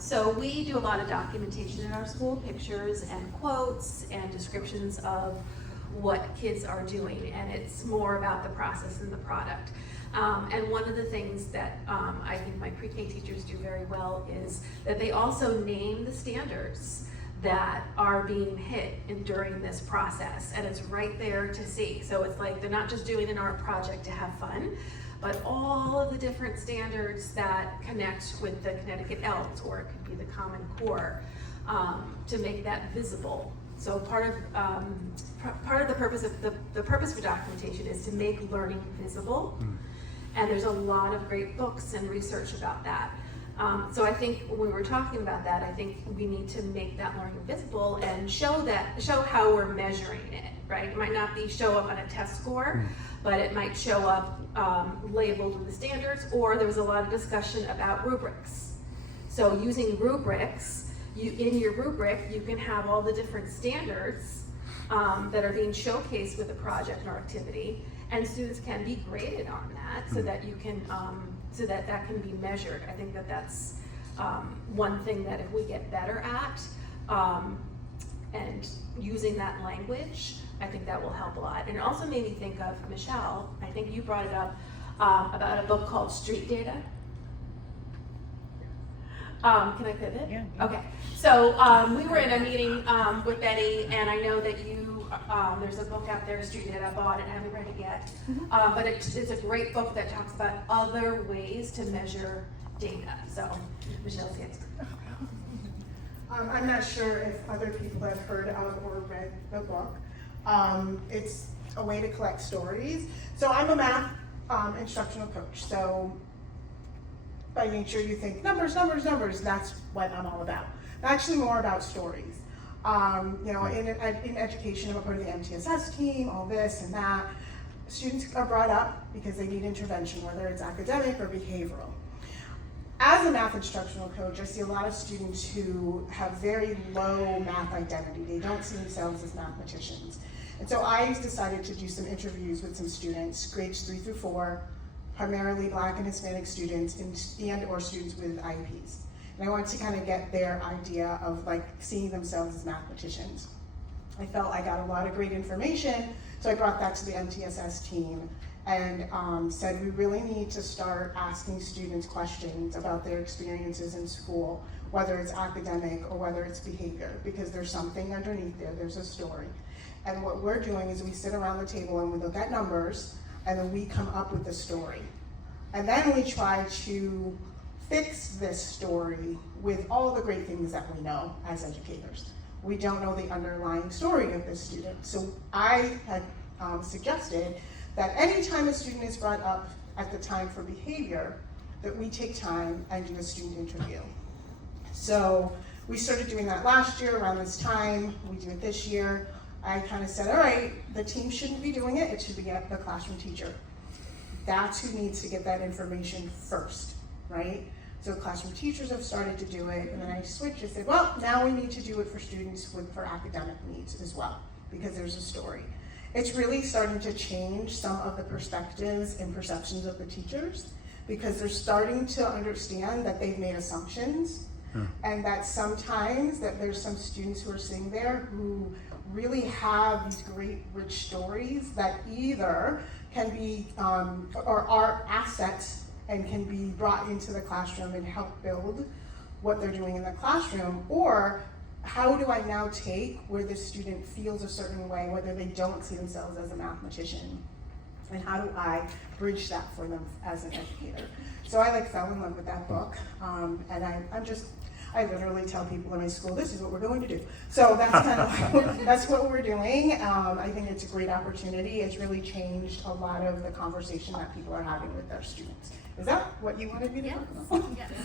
So we do a lot of documentation in our school, pictures and quotes and descriptions of what kids are doing, and it's more about the process and the product. And one of the things that I think my pre-K teachers do very well is that they also name the standards that are being hit during this process, and it's right there to see. So it's like they're not just doing an art project to have fun, but all of the different standards that connect with the Connecticut ELT, or it could be the Common Core, to make that visible. So part of the purpose of the purpose for documentation is to make learning visible, and there's a lot of great books and research about that. So I think when we're talking about that, I think we need to make that learning visible and show how we're measuring it, right? It might not be show up on a test score, but it might show up labeled with the standards, or there was a lot of discussion about rubrics. So using rubrics, in your rubric, you can have all the different standards that are being showcased with a project or activity, and students can be graded on that so that you can, so that can be measured. I think that that's one thing that if we get better at, and using that language, I think that will help a lot. And it also made me think of, Michelle, I think you brought it up, about a book called Street Data. Can I pivot? Yeah. Okay. So we were in a meeting with Betty, and I know that you, there's a book out there, Street Data. I bought it, I haven't read it yet. But it's a great book that talks about other ways to measure data. So Michelle's the expert. I'm not sure if other people have heard of or read the book. It's a way to collect stories. So I'm a math instructional coach. So by nature you think numbers, numbers, numbers. That's what I'm all about. I'm actually more about stories. You know, in education, I'm a part of the MTSS team, all this and that. Students are brought up because they need intervention, whether it's academic or behavioral. As a math instructional coach, I see a lot of students who have very low math identity. They don't see themselves as mathematicians. And so I decided to do some interviews with some students, grades 3 through 4, primarily Black and Hispanic students and or students with IEPs. And I wanted to kind of get their idea of like seeing themselves as mathematicians. I felt I got a lot of great information, so I brought that to the MTSS team and said we really need to start asking students questions about their experiences in school, whether it's academic or whether it's behavior, because there's something underneath there, there's a story. And what we're doing is we sit around the table and we look at numbers, and then we come up with a story. And then we try to fix this story with all the great things that we know as educators. We don't know the underlying story of this student. So I had suggested that anytime a student is brought up at the time for behavior, that we take time and do a student interview. So we started doing that last year around this time, we do it this year. I kind of said, all right, the team shouldn't be doing it, it should be the classroom teacher. That's who needs to get that information first, right? So classroom teachers have started to do it, and then I switched and said, well, now we need to do it for students for academic needs as well, because there's a story. It's really starting to change some of the perspectives and perceptions of the teachers, because they're starting to understand that they've made assumptions, and that sometimes that there's some students who are sitting there who really have these great rich stories that either can be or are assets and can be brought into the classroom and help build what they're doing in the classroom, or how do I now take where the student feels a certain way, whether they don't see themselves as a mathematician, and how do I bridge that for them as an educator? So I fell in love with that book, and I literally tell people in my school, this is what we're going to do. So that's kind of, that's what we're doing. I think it's a great opportunity. It's really changed a lot of the conversation that people are having with their students. Is that what you wanted me to talk about? Yes.